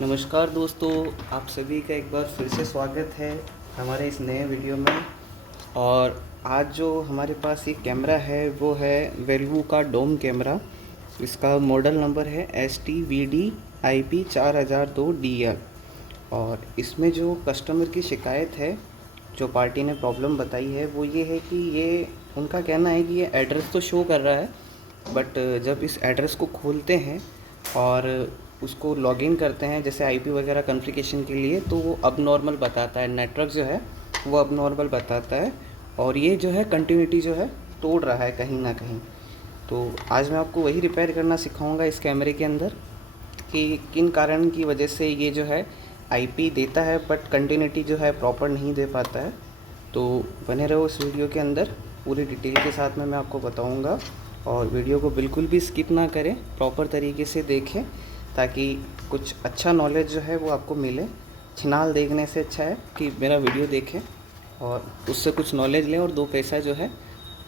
नमस्कार दोस्तों, आप सभी का एक बार फिर से स्वागत है हमारे इस नए वीडियो में। और आज जो हमारे पास ये कैमरा है वो है वेल्वो का डोम कैमरा। इसका मॉडल नंबर है STVD-IP4002DL। और इसमें जो कस्टमर की शिकायत है, जो पार्टी ने प्रॉब्लम बताई है, वो ये है कि ये उनका कहना है कि ये एड्रेस तो शो कर रहा है, बट जब इस एड्रेस को खोलते हैं और उसको लॉगिन करते हैं जैसे आईपी वगैरह कॉन्फ़िगरेशन के लिए, तो वो अब नॉर्मल बताता है, नेटवर्क जो है वो अब नॉर्मल बताता है। और ये जो है कंटिन्यूटी जो है तोड़ रहा है कहीं ना कहीं। तो आज मैं आपको वही रिपेयर करना सिखाऊंगा इस कैमरे के अंदर कि किन कारण की वजह से ये जो है आईपी देता है बट कंटिन्यूटी जो है प्रॉपर नहीं दे पाता है। तो बने रहो इस वीडियो के अंदर, पूरी डिटेल के साथ में मैं आपको बताऊंगा। और वीडियो को बिल्कुल भी स्किप ना करें, प्रॉपर तरीके से देखें ताकि कुछ अच्छा नॉलेज जो है वो आपको मिले। छिनाल देखने से अच्छा है कि मेरा वीडियो देखें और उससे कुछ नॉलेज लें और दो पैसा जो है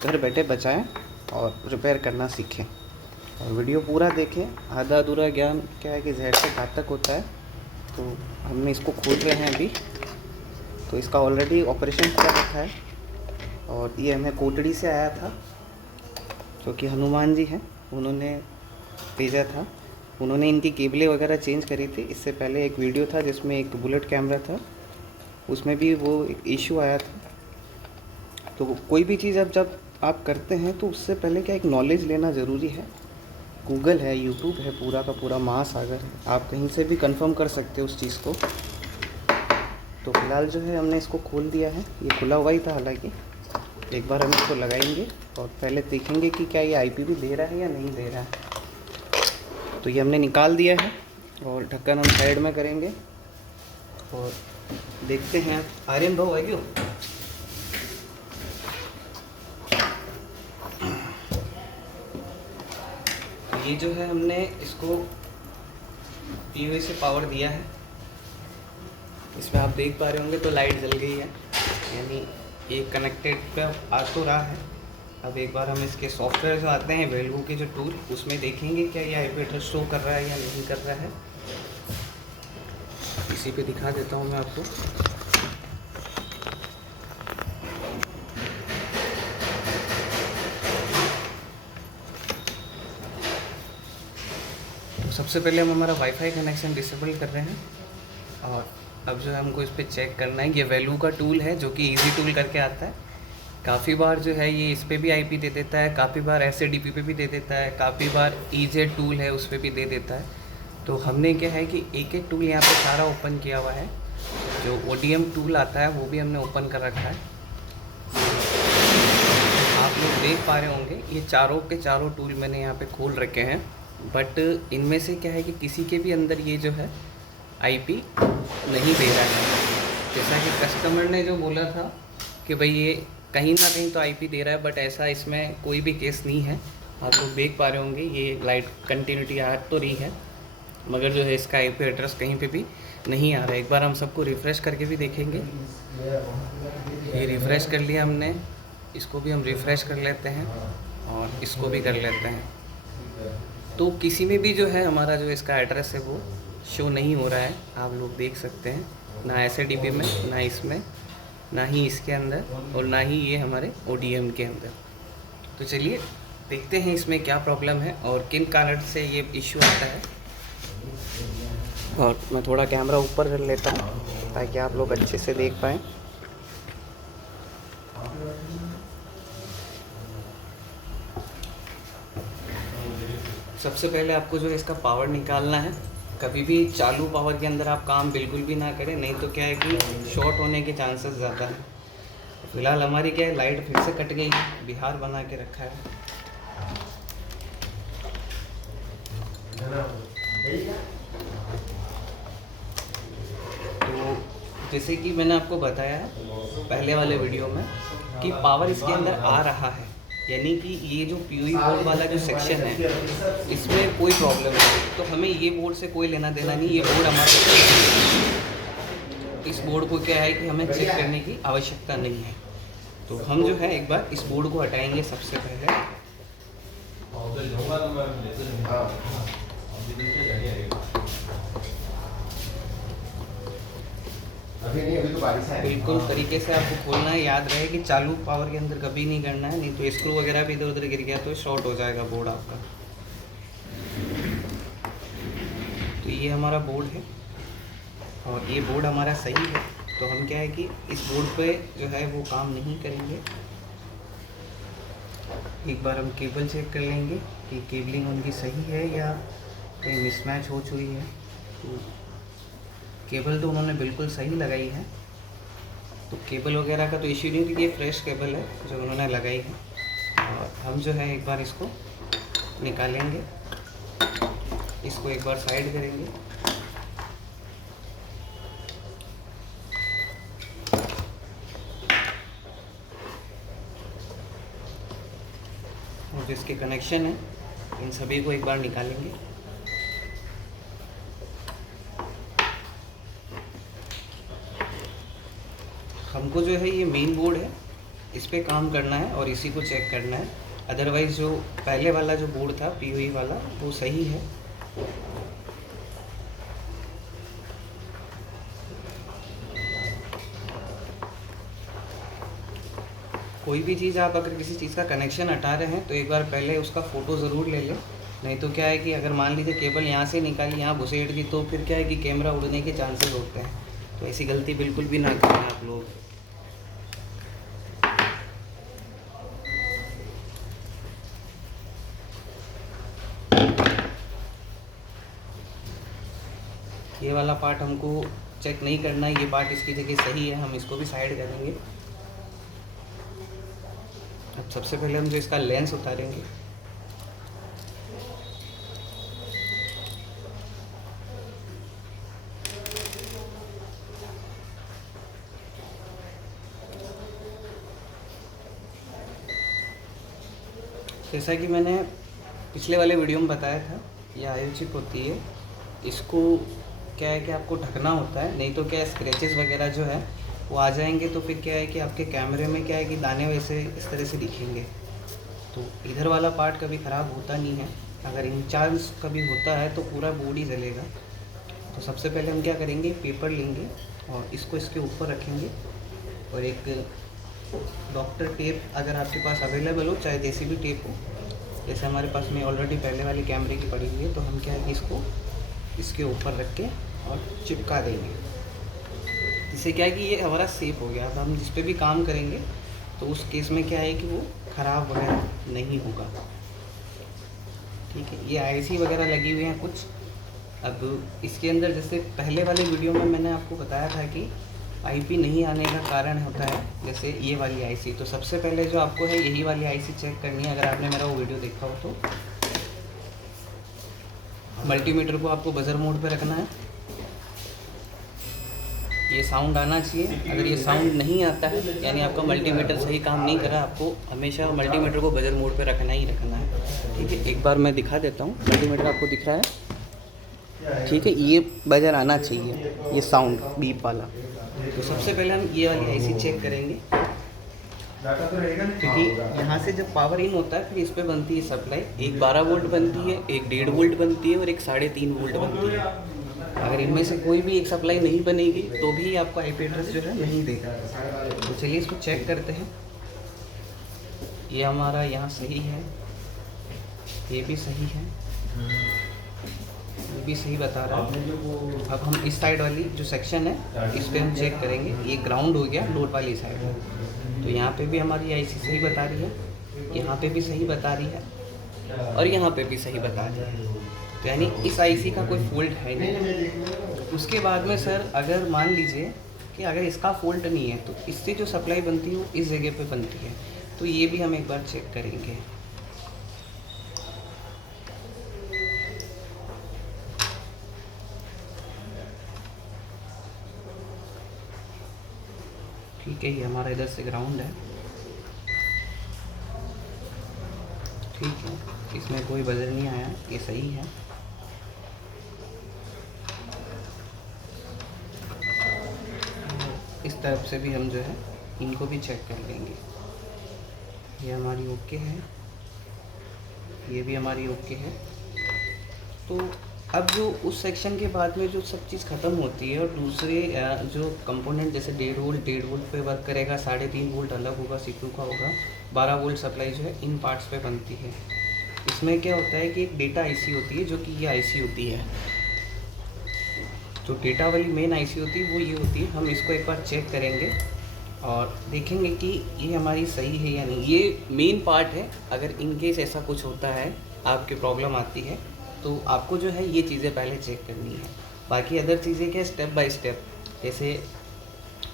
घर बैठे बचाएं और रिपेयर करना सीखें। और वीडियो पूरा देखें, आधा अधूरा ज्ञान क्या है कि जहर से घातक होता है। तो हमने इसको खोल रहे हैं अभी। तो इसका ऑलरेडी ऑपरेशन कर रखा है और ये हमें कोटड़ी से आया था, जो कि हनुमान जी हैं, उन्होंने भेजा था। उन्होंने इनकी केबलें वगैरह चेंज करी थी। इससे पहले एक वीडियो था जिसमें एक बुलेट कैमरा था, उसमें भी वो एक इशू आया था। तो कोई भी चीज़ अब जब आप करते हैं तो उससे पहले क्या एक नॉलेज लेना ज़रूरी है। गूगल है, यूट्यूब है, पूरा का पूरा महासागर है, आप कहीं से भी कंफर्म कर सकते हो उस चीज़ को। तो फिलहाल जो है हमने इसको खोल दिया है, ये खुला हुआ ही था हालांकि। एक बार हम इसको लगाएंगे और पहले देखेंगे कि क्या ये आईपी भी दे रहा है या नहीं दे रहा है। तो ये हमने निकाल दिया है और ढक्कन हम साइड में करेंगे और देखते हैं। आर्यन भाव है क्यों? तो ये जो है हमने इसको पीओए से पावर दिया है। इसमें आप देख पा रहे होंगे तो लाइट जल गई है, यानी ये कनेक्टेड पे आ तो रहा है। अब एक बार हम इसके सॉफ्टवेयर जो आते हैं वेल्वो के जो टूल, उसमें देखेंगे क्या ये आईपी एड्रेस शो कर रहा है या नहीं कर रहा है। इसी पे दिखा देता हूँ मैं आपको। तो सबसे पहले हम हमारा वाईफाई कनेक्शन डिसेबल कर रहे हैं और अब जो है हमको इस पर चेक करना है। ये वेल्वो का टूल है जो कि इजी टूल करके आता है। काफ़ी बार जो है ये इस पर भी आईपी दे देता है, काफ़ी बार SADP पे भी दे देता है, काफ़ी बार EZ टूल है उस पर भी दे देता है। तो हमने क्या है कि एक एक टूल यहाँ पे सारा ओपन किया हुआ है। जो ODM टूल आता है वो भी हमने ओपन कर रखा है। आप लोग देख पा रहे होंगे ये चारों के चारों टूल मैंने यहाँ पे खोल रखे हैं। बट इनमें से क्या है कि किसी के भी अंदर ये जो है आईपी नहीं दे रहा है। जैसा कि कस्टमर ने जो बोला था कि भाई ये कहीं ना कहीं तो आईपी दे रहा है, बट ऐसा इसमें कोई भी केस नहीं है। आप लोग देख पा रहे होंगे ये लाइट कंटिन्यूटी आ तो रही है, मगर जो है इसका आईपी एड्रेस कहीं पे भी नहीं आ रहा है। एक बार हम सबको रिफ़्रेश करके भी देखेंगे। ये रिफ़्रेश कर लिया हमने, इसको भी हम रिफ़्रेश कर लेते हैं और इसको भी कर लेते हैं। तो किसी में भी जो है हमारा जो इसका एड्रेस है वो शो नहीं हो रहा है, आप लोग देख सकते हैं। ना SADP में, ना इसमें, ना ही इसके अंदर, और ना ही ये हमारे ODM के अंदर। तो चलिए देखते हैं इसमें क्या प्रॉब्लम है और किन कारण से ये इश्यू आता है। और मैं थोड़ा कैमरा ऊपर कर लेता हूँ ताकि आप लोग अच्छे से देख पाएँ। सबसे पहले आपको जो है इसका पावर निकालना है। कभी भी चालू पावर के अंदर आप काम बिल्कुल भी ना करें, नहीं तो क्या है कि शॉर्ट होने के चांसेस ज़्यादा है। फिलहाल हमारी क्या है, लाइट फिर से कट गई, बिहार बना के रखा है। तो जैसे कि मैंने आपको बताया पहले वाले वीडियो में कि पावर इसके अंदर आ रहा है, यानी कि ये जो POE बोर्ड वाला जो सेक्शन है इसमें कोई प्रॉब्लम नहीं। तो हमें ये बोर्ड से कोई लेना देना नहीं। ये बोर्ड हमारे, इस बोर्ड को क्या है कि हमें चेक करने की आवश्यकता नहीं है। तो हम जो है एक बार इस बोर्ड को हटाएंगे सबसे पहले। बिल्कुल तरीके से आपको खोलना है। याद रहे कि चालू पावर के अंदर कभी नहीं करना है, नहीं तो स्क्रू वगैरह भी इधर उधर गिर गया तो शॉर्ट हो जाएगा बोर्ड आपका। तो ये हमारा बोर्ड है और ये बोर्ड हमारा सही है। तो हम क्या है कि इस बोर्ड पे जो है वो काम नहीं करेंगे। एक बार हम केबल चेक कर लेंगे कि केबलिंग उनकी सही है या कहीं मिसमैच हो चुकी है। तो केबल तो उन्होंने बिल्कुल सही लगाई है, तो केबल वगैरह का तो इश्यू नहीं, क्योंकि ये फ्रेश केबल है जो उन्होंने लगाई है। और हम जो है एक बार इसको निकालेंगे, इसको एक बार साइड करेंगे। और जो इसके कनेक्शन है इन सभी को एक बार निकालेंगे। हमको जो है ये मेन बोर्ड है, इस पे काम करना है और इसी को चेक करना है। अदरवाइज़ जो पहले वाला जो बोर्ड था पीओई वाला वो सही है। कोई भी चीज़ आप अगर किसी चीज़ का कनेक्शन हटा रहे हैं तो एक बार पहले उसका फ़ोटो ज़रूर ले लें, नहीं तो क्या है कि अगर मान लीजिए केबल यहाँ से निकाली यहाँ घुसेड़ दी तो फिर क्या है कि कैमरा उड़ने के चांसेस होते हैं। तो ऐसी गलती बिल्कुल भी ना करें आप लोग। ये वाला पार्ट हमको चेक नहीं करना है, ये पार्ट इसकी जगह सही है, हम इसको भी साइड करेंगे। अब सबसे पहले हम जो इसका लेंस उतारेंगे, जैसा कि मैंने पिछले वाले वीडियो में बताया था, ये आईओ चिप होती है। इसको क्या है कि आपको ढकना होता है, नहीं तो क्या स्क्रैचेस वगैरह जो है वो आ जाएंगे तो फिर क्या है कि आपके कैमरे में क्या है कि दाने वैसे इस तरह से दिखेंगे। तो इधर वाला पार्ट कभी ख़राब होता नहीं है, अगर इन चांस कभी होता है तो पूरा बोर्ड ही जलेगा। तो सबसे पहले हम क्या करेंगे, पेपर लेंगे और इसको इसके ऊपर रखेंगे और एक डॉक्टर टेप अगर आपके पास अवेलेबल हो, चाहे जैसी भी टेप हो, जैसे हमारे पास में ऑलरेडी पहले वाले कैमरे की पड़ी हुई है, तो हम क्या है कि इसको इसके ऊपर रख के और चिपका देंगे। इससे क्या है कि ये हमारा सेफ हो गया। अब हम जिस पे भी काम करेंगे तो उस केस में क्या है कि वो ख़राब वगैरह नहीं होगा। ठीक है, ये आईसी वगैरह लगी हुई हैं कुछ। अब इसके अंदर जैसे पहले वाले वीडियो में मैंने आपको बताया था कि आईपी नहीं आने का कारण होता है जैसे ये वाली आईसी। तो सबसे पहले जो आपको है यही वाली आईसी चेक करनी है, अगर आपने मेरा वो वीडियो देखा हो तो। मल्टीमीटर को आपको बजर मोड पे रखना है, ये साउंड आना चाहिए। अगर ये साउंड नहीं आता है यानी आपका मल्टीमीटर सही काम नहीं कर रहा, आपको हमेशा मल्टीमीटर को बजर मोड पे रखना ही रखना है। ठीक है, एक बार मैं दिखा देता हूँ। मल्टीमीटर आपको दिख रहा है, ठीक है, ये बजर आना चाहिए, ये साउंड बीप वाला। तो सबसे पहले हम ये वाली आईसी चेक करेंगे, क्योंकि यहाँ से जब पावर इन होता है फिर इस पर बनती है सप्लाई। एक 12 वोल्ट बनती है, एक 1.5 वोल्ट बनती है और एक 3.5 वोल्ट बनती है। अगर इनमें से कोई भी एक सप्लाई नहीं बनेगी तो भी आपको आईपी एड्रेस जो है नहीं देगा। तो चलिए इसको चेक करते हैं। ये हमारा यहाँ सही है, ये भी सही है, ये भी सही बता रहा है। अब हम इस साइड वाली जो सेक्शन है इस पर हम चेक करेंगे। ये ग्राउंड हो गया लोड वाली साइड, तो यहाँ पे भी हमारी आईसी सही बता रही है, यहाँ पे भी सही बता रही है और यहाँ पे भी सही बता रही है। तो यानी इस आईसी का कोई फॉल्ट है नहीं। उसके बाद में सर अगर मान लीजिए कि अगर इसका फॉल्ट नहीं है तो इससे जो सप्लाई बनती है वो इस जगह पे बनती है, तो ये भी हम एक बार चेक करेंगे। ठीक है, ये हमारा इधर से ग्राउंड है। ठीक है, इसमें कोई बजर नहीं आया, ये सही है। इस तरफ से भी हम जो है इनको भी चेक कर लेंगे। ये हमारी ओके है, ये भी हमारी ओके है। तो अब जो उस सेक्शन के बाद में जो सब चीज़ ख़त्म होती है और दूसरे जो कंपोनेंट जैसे 1.5 वोल्ट पे वर्क करेगा, 3.5 वोल्ट अलग होगा, सीपीयू का होगा, 12 वोल्ट सप्लाई जो है इन पार्ट्स पे बनती है। इसमें क्या होता है कि एक डेटा आईसी होती है, जो कि ये आईसी होती है। जो डेटा वाली मेन आईसी होती है वो ये होती है। हम इसको एक बार चेक करेंगे और देखेंगे कि ये हमारी सही है या नहीं। ये मेन पार्ट है। अगर इन केस ऐसा कुछ होता है, आपकी प्रॉब्लम आती है, तो आपको जो है ये चीज़ें पहले चेक करनी है। बाकी अदर चीज़ें क्या, स्टेप बाय स्टेप। जैसे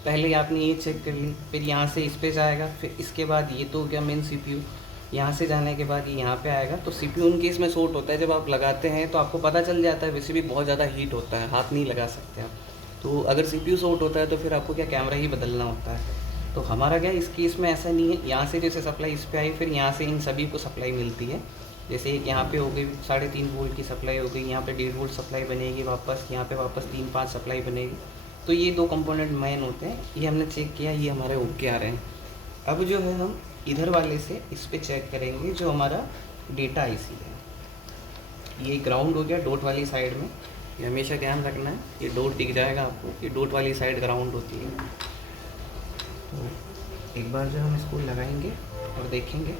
पहले आपने ये चेक कर ली, फिर यहाँ से इस पे जाएगा, फिर इसके बाद ये तो हो गया मेन सीपीयू। यहाँ से जाने के बाद ये यहाँ पे आएगा। तो सीपीयू उन केस में शॉर्ट होता है, जब आप लगाते हैं तो आपको पता चल जाता है। वैसे भी बहुत ज़्यादा हीट होता है, हाथ नहीं लगा सकते आप। तो अगर सीपीयू शॉर्ट होता है तो फिर आपको क्या कैमरा ही बदलना होता है। तो हमारा क्या इस केस में ऐसा नहीं है। यहाँ से जैसे सप्लाई इस पे आई, फिर यहाँ से इन सभी को सप्लाई मिलती है। जैसे एक यहाँ पे हो गई 3.5 वोल्ट की सप्लाई हो गई, यहाँ पे 1.5 वोल्ट सप्लाई बनेगी वापस, यहाँ पे वापस 3-5 सप्लाई बनेगी। तो ये 2 कंपोनेंट मेन होते हैं। ये हमने चेक किया, ये हमारे ओके आ रहे हैं। अब जो है हम इधर वाले से इस पे चेक करेंगे, जो हमारा डेटा आईसी है। ये ग्राउंड हो गया डॉट वाली साइड में। ये हमेशा ध्यान रखना है, ये डॉट दिख जाएगा आपको, ये डॉट वाली साइड ग्राउंड होती है। तो एक बार जो हम इसको लगाएंगे और देखेंगे,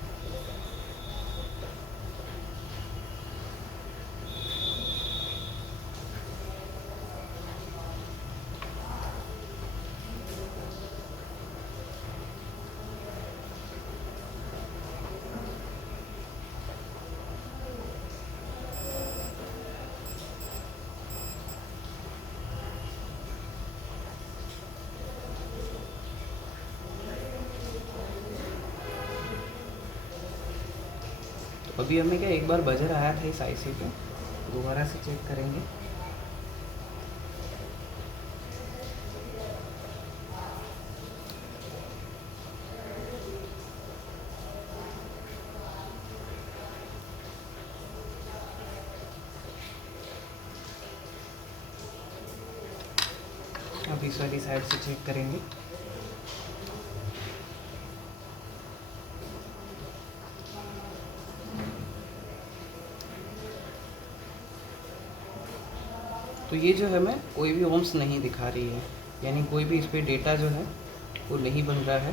तो अभी हमें क्या एक बार बजर आया था इस आईसी पे, दोबारा से चेक करेंगे। अब इस वाली साइड से चेक करेंगे। तो ये जो है हमें कोई भी ओम्स नहीं दिखा रही है, यानी कोई भी इस पर डेटा जो है वो नहीं बन रहा है।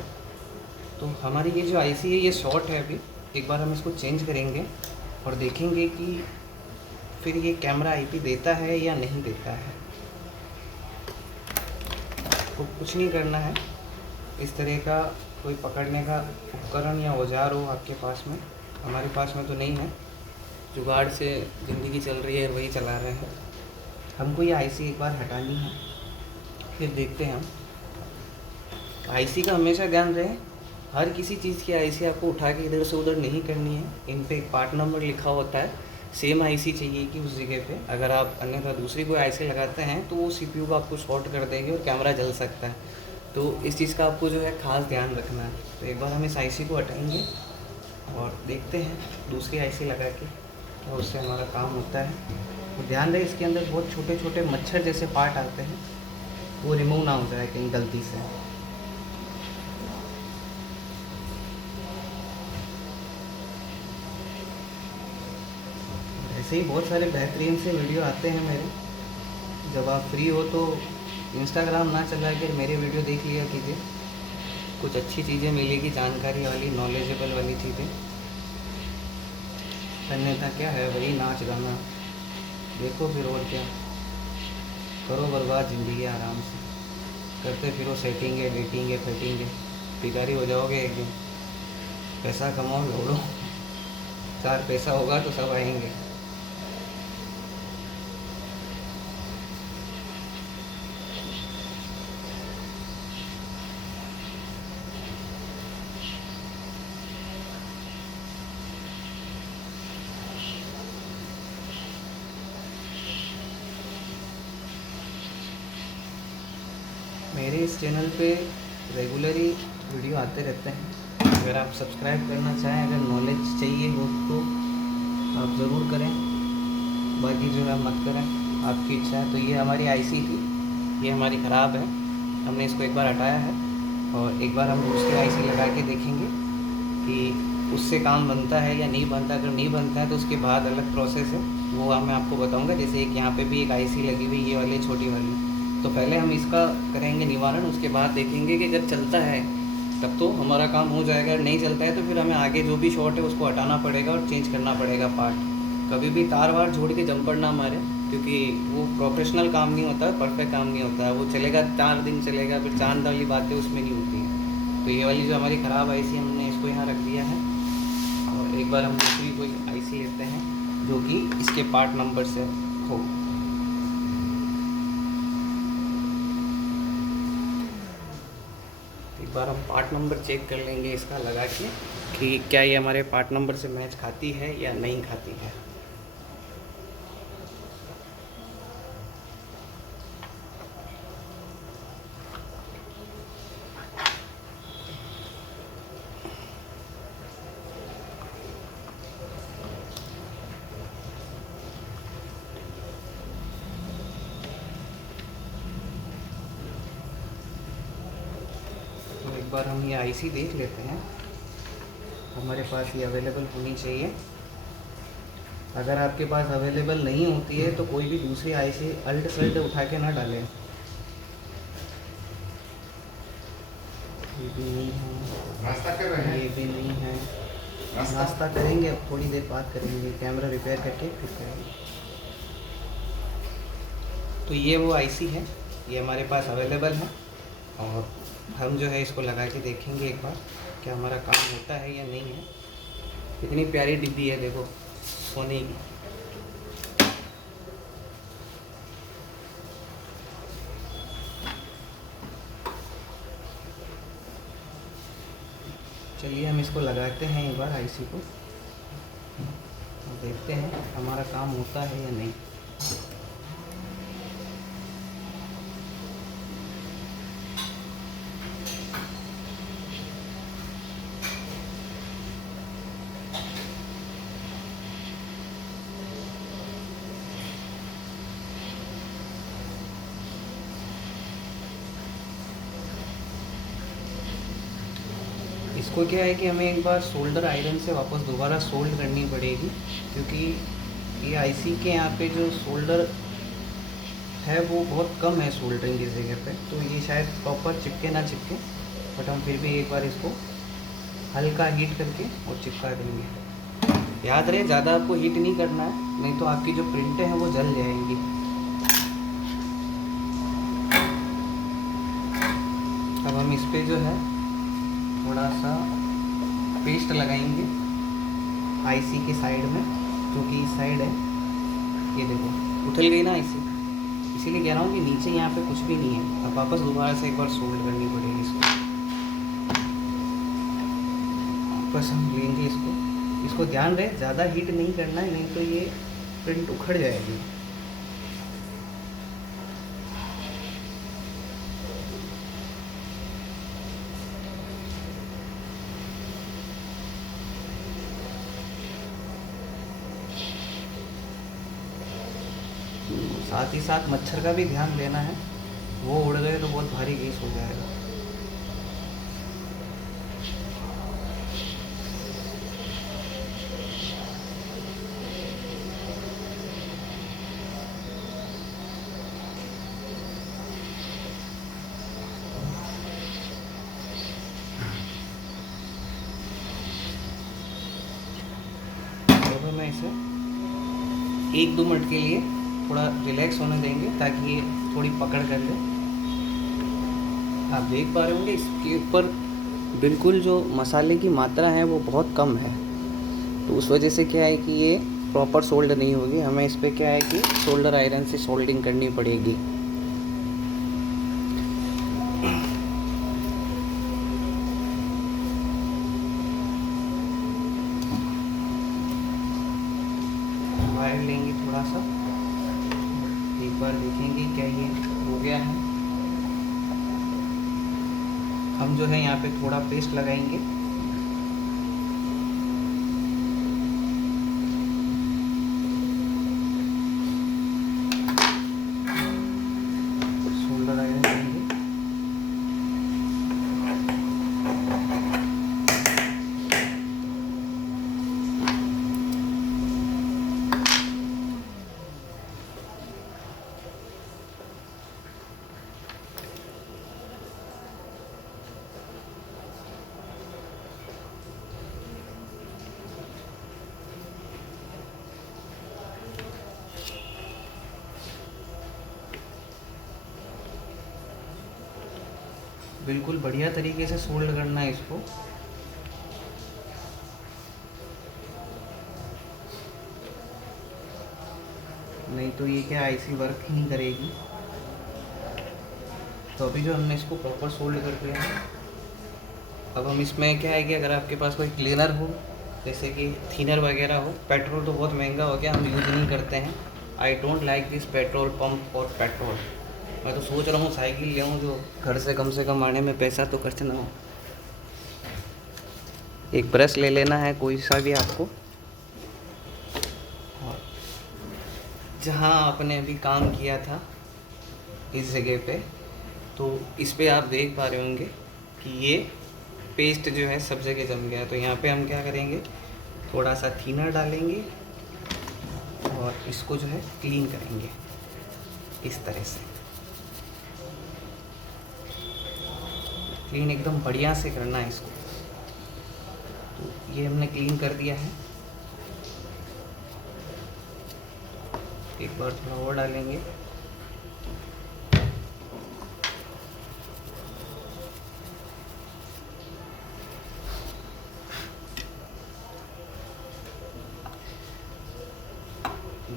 तो हमारी ये जो आईसी है ये शॉर्ट है। अभी एक बार हम इसको चेंज करेंगे और देखेंगे कि फिर ये कैमरा आईपी देता है या नहीं देता है। तो कुछ नहीं करना है, इस तरह का कोई पकड़ने का उपकरण या औजार हो आपके पास में। हमारे पास में तो नहीं है, जुगाड़ से ज़िंदगी चल रही है, वही चला रहे हैं। हमको ये आईसी एक बार हटानी है, फिर देखते हैं हम। आईसी का हमेशा ध्यान रहे, हर किसी चीज़ की आईसी आपको उठा के इधर से उधर नहीं करनी है। इन पे एक पार्ट नंबर लिखा होता है, सेम आईसी चाहिए कि उस जगह पे। अगर आप अन्यथा दूसरी कोई आईसी लगाते हैं तो वो सीपीयू को आपको शॉर्ट कर देगी और कैमरा जल सकता है। तो इस चीज़ का आपको जो है खास ध्यान रखना है। तो एक बार हम इस आईसी को हटाएंगे और देखते हैं दूसरी आईसी लगा के क्या उससे हमारा काम होता है। तो ध्यान रहे, इसके अंदर बहुत छोटे छोटे मच्छर जैसे पार्ट आते हैं, वो रिमूव ना हो जाए कहीं गलती से। ऐसे ही बहुत सारे बेहतरीन से वीडियो आते हैं मेरे। जब आप फ्री हो तो इंस्टाग्राम ना चला कर मेरे वीडियो देख लिया कीजिए, कुछ अच्छी चीज़ें मिलेगी, जानकारी वाली, नॉलेजेबल वाली चीज़ें। अन्यथा क्या है, वही नाच गाना देखो, फिर और क्या करो, बर्बाद ज़िंदगी आराम से करते फिरो, सेटिंग है, डेटिंग है, फेटिंग है, भिखारी हो जाओगे एक दिन। पैसा कमाओ, दौड़ो, 4 पैसा होगा तो सब आएंगे। मेरे इस चैनल पे रेगुलरली वीडियो आते रहते हैं। अगर आप सब्सक्राइब करना चाहें, अगर नॉलेज चाहिए हो तो आप ज़रूर करें, बाकी जो है मत करें, आपकी इच्छा है। तो ये हमारी आईसी थी, ये हमारी ख़राब है, हमने इसको एक बार हटाया है और एक बार हम दूसरी आईसी लगा के देखेंगे कि उससे काम बनता है या नहीं बनता। अगर नहीं बनता है तो उसके बाद अलग प्रोसेस है। वो मैं आपको बताऊंगा। जैसे एक यहाँ पे भी एक आईसी लगी हुई ये वाली छोटी वाली, तो पहले हम इसका करेंगे निवारण, उसके बाद देखेंगे कि अगर चलता है तब तो हमारा काम हो जाएगा, नहीं चलता है तो फिर हमें आगे जो भी शॉर्ट है उसको हटाना पड़ेगा और चेंज करना पड़ेगा पार्ट। कभी भी तार वार जोड़ के जंपर ना मारे, क्योंकि वो प्रोफेशनल काम नहीं होता, परफेक्ट काम नहीं होता। वो चलेगा 4 दिन चलेगा, फिर चांद वाली बातें उसमें नहीं होती हैं। तो ये वाली जो हमारी ख़राब आईसी हमने इसको यहाँ रख दिया है, और एक बार हम दूसरी कोई आईसी लेते हैं जो कि इसके पार्ट नंबर से हो। एक बार हम पार्ट नंबर चेक कर लेंगे इसका लगा के कि क्या ये हमारे पार्ट नंबर से मैच खाती है या नहीं खाती है। तो एक बार हम ये आईसी देख लेते हैं, हमारे पास ये अवेलेबल होनी चाहिए। अगर आपके पास अवेलेबल नहीं होती है तो कोई भी दूसरी आईसी अल्ट सल्ट उठा के ना डालें। ये भी नहीं है, नाश्ता कर रहे हैं? ये भी नहीं है। नाश्ता करेंगे, अब थोड़ी देर बाद करेंगे, कैमरा रिपेयर करके फिर करेंगे। तो ये वो आईसी है, ये हमारे पास अवेलेबल है, और हम जो है इसको लगा के देखेंगे एक बार क्या हमारा काम होता है या नहीं है। इतनी प्यारी डिब्बी है देखो, सोने की। चलिए हम इसको लगाते हैं एक बार आईसी को, और देखते हैं हमारा काम होता है या नहीं। इसको क्या है कि हमें एक बार सोल्डर आयरन से वापस दोबारा सोल्ड करनी पड़ेगी, क्योंकि ये आईसी के यहाँ पे जो सोल्डर है वो बहुत कम है सोल्डरिंग की जगह पे, तो ये शायद प्रॉपर चिपके ना चिपके, बट हम फिर भी एक बार इसको हल्का हीट करके और चिपका देंगे। याद रहे ज़्यादा आपको हीट नहीं करना है, नहीं तो आपकी जो प्रिंटें हैं वो जल जाएंगी। अब हम इस पर जो है थोड़ा सा पेस्ट लगाएंगे आईसी के साइड में, जो कि इस साइड है। ये देखो उछल गई ना आईसी, इसीलिए कह रहा हूँ कि नीचे यहाँ पे कुछ भी नहीं है। अब वापस दोबारा से एक बार सोल्ड करनी पड़ेगी इसको। वापस हम लेंगे इसको ध्यान रहे ज़्यादा हीट नहीं करना है, नहीं तो ये प्रिंट उखड़ जाएगी। साथ ही साथ मच्छर का भी ध्यान लेना है, वो उड़ गए तो बहुत भारी केस हो जाएगा। तो मैं इसे 1-2 मिनट के लिए थोड़ा रिलैक्स होने देंगे ताकि ये थोड़ी पकड़ कर ले। आप देख पा रहे होंगे इसके ऊपर बिल्कुल जो मसाले की मात्रा है वो बहुत कम है, तो उस वजह से क्या है कि ये प्रॉपर सोल्ड नहीं होगी। हमें इस पर क्या है कि सोल्डर आयरन से सोल्डिंग करनी पड़ेगी। वायर लेंगे थोड़ा सा, एक बार देखेंगे क्या ये हो गया है। हम जो है यहाँ पे थोड़ा पेस्ट लगाएंगे। सोल्डर आयरन लेंगे, बिल्कुल बढ़िया तरीके से सोल्ड करना है इसको। नहीं तो ये क्या आईसी वर्क ही नहीं करेगी। तो अभी जो हमने इसको प्रॉपर सोल्ड कर दिया है, अब हम इसमें क्या है कि अगर आपके पास कोई क्लीनर हो, जैसे कि थिनर वगैरह हो। पेट्रोल तो बहुत महंगा हो गया, हम यूज़ नहीं करते हैं। I don't like this petrol pump और पेट्रोल। मैं तो सोच रहा हूँ साइकिल ले आऊँ जो घर से कम आने में पैसा तो खर्च ना हो। एक ब्रश ले लेना है कोई सा भी आपको, और जहाँ आपने अभी काम किया था इस जगह पे, तो इस पे आप देख पा रहे होंगे कि ये पेस्ट जो है सब जगह जम गया है। तो यहाँ पे हम क्या करेंगे, थोड़ा सा थिनर डालेंगे और इसको जो है क्लीन करेंगे इस तरह से। क्लीन एकदम बढ़िया से करना है इसको। तो ये हमने क्लीन कर दिया है। एक बार थोड़ा और डालेंगे।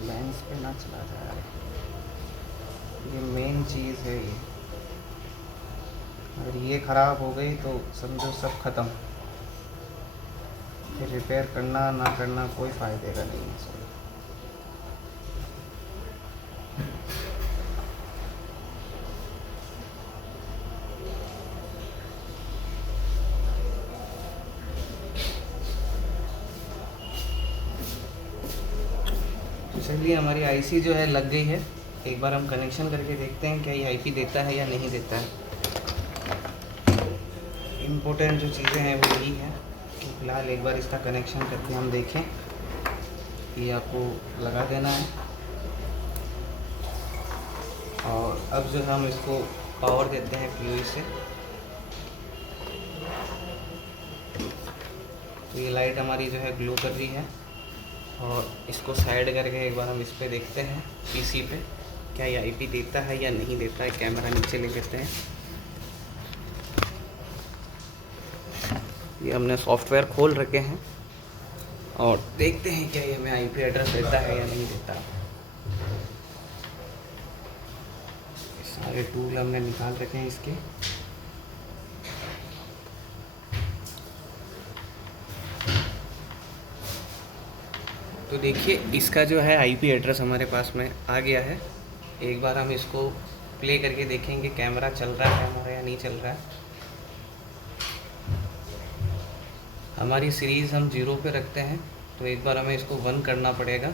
लेंस पे ना चला जा रहा है, ये मेन चीज़ है ये। अगर ये ख़राब हो गई तो समझो सब ख़त्म। फिर रिपेयर करना ना करना कोई फ़ायदे का नहीं है सर। चलिए, हमारी आईसी जो है लग गई है। एक बार हम कनेक्शन करके देखते हैं क्या ये आईपी देता है या नहीं देता है। इम्पोर्टेंट जो चीज़ें हैं वो यही है। तो फिलहाल एक बार इसका कनेक्शन करके हम देखें। ये आपको लगा देना है, और अब जो हम इसको पावर देते हैं फ्यूज से, तो ये लाइट हमारी जो है ग्लो कर रही है। और इसको साइड करके एक बार हम इस पे देखते हैं पीसी पे क्या ये आईपी देता है या नहीं देता है। कैमरा नीचे ले लेते हैं। ये हमने सॉफ्टवेयर खोल रखे हैं और देखते हैं क्या ये हमें आईपी एड्रेस देता है या नहीं देता। सारे टूल हमने निकाल रखे हैं इसके। तो देखिए, इसका जो है आईपी एड्रेस हमारे पास में आ गया है। एक बार हम इसको प्ले करके देखेंगे कैमरा चल रहा है हमारा या नहीं चल रहा है। हमारी सीरीज़ हम 0 पे रखते हैं, तो एक बार हमें इसको 1 करना पड़ेगा।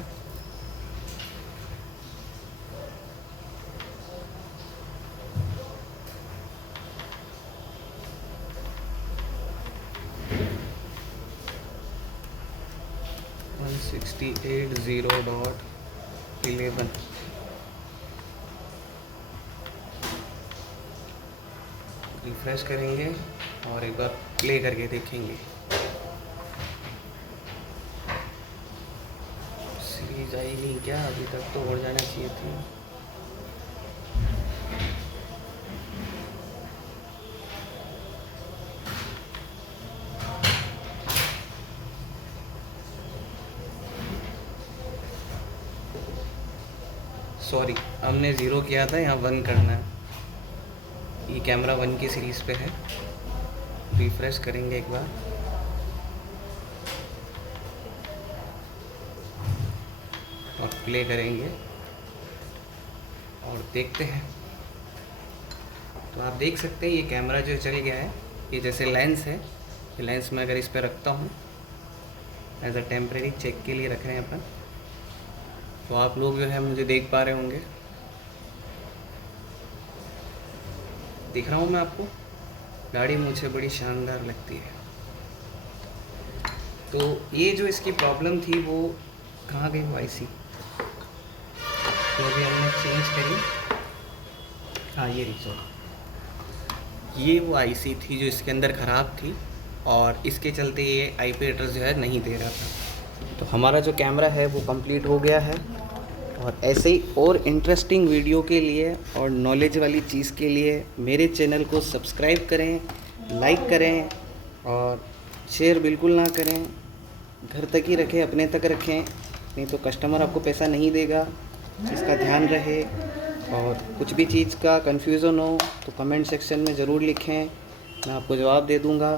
$168.0.11 रिफ्रेश करेंगे और एक बार प्ले करके देखेंगे। सीरीज आई नहीं क्या? अभी तक तो और जाना चाहिए थी। सॉरी, हमने 0 किया था, यहाँ 1 करना है। ये कैमरा 1 की सीरीज़ पे है। रिफ्रेश करेंगे एक बार और प्ले करेंगे और देखते हैं। तो आप देख सकते हैं ये कैमरा जो चल गया है। ये जैसे लेंस है, ये लेंस मैं अगर इस पर रखता हूँ एज अ टेम्प्रेरी चेक के लिए रख रहे हैं अपन, तो आप लोग जो है मुझे देख पा रहे होंगे। दिख रहा हूँ मैं आपको? गाड़ी मुझे बड़ी शानदार लगती है। तो ये जो इसकी प्रॉब्लम थी वो कहाँ गई वो आईसी, तो अभी हमने चेंज करी। हाँ, ये रिचो, ये वो आईसी थी जो इसके अंदर ख़राब थी और इसके चलते ये आईपी एड्रेस जो है नहीं दे रहा था। तो हमारा जो कैमरा है वो कंप्लीट हो गया है और ऐसे ही और इंटरेस्टिंग वीडियो के लिए और नॉलेज वाली चीज़ के लिए मेरे चैनल को सब्सक्राइब करें, लाइक करें और शेयर बिल्कुल ना करें। घर तक ही रखें, अपने तक रखें, नहीं तो कस्टमर आपको पैसा नहीं देगा, इसका ध्यान रहे। और कुछ भी चीज़ का कन्फ्यूज़न हो तो कमेंट सेक्शन में ज़रूर लिखें, मैं आपको जवाब दे दूँगा।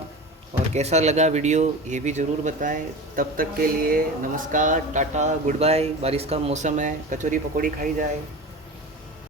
और कैसा लगा वीडियो ये भी ज़रूर बताएं। तब तक के लिए नमस्कार, टाटा, गुड बाय। बारिश का मौसम है, कचौरी पकौड़ी खाई जाए।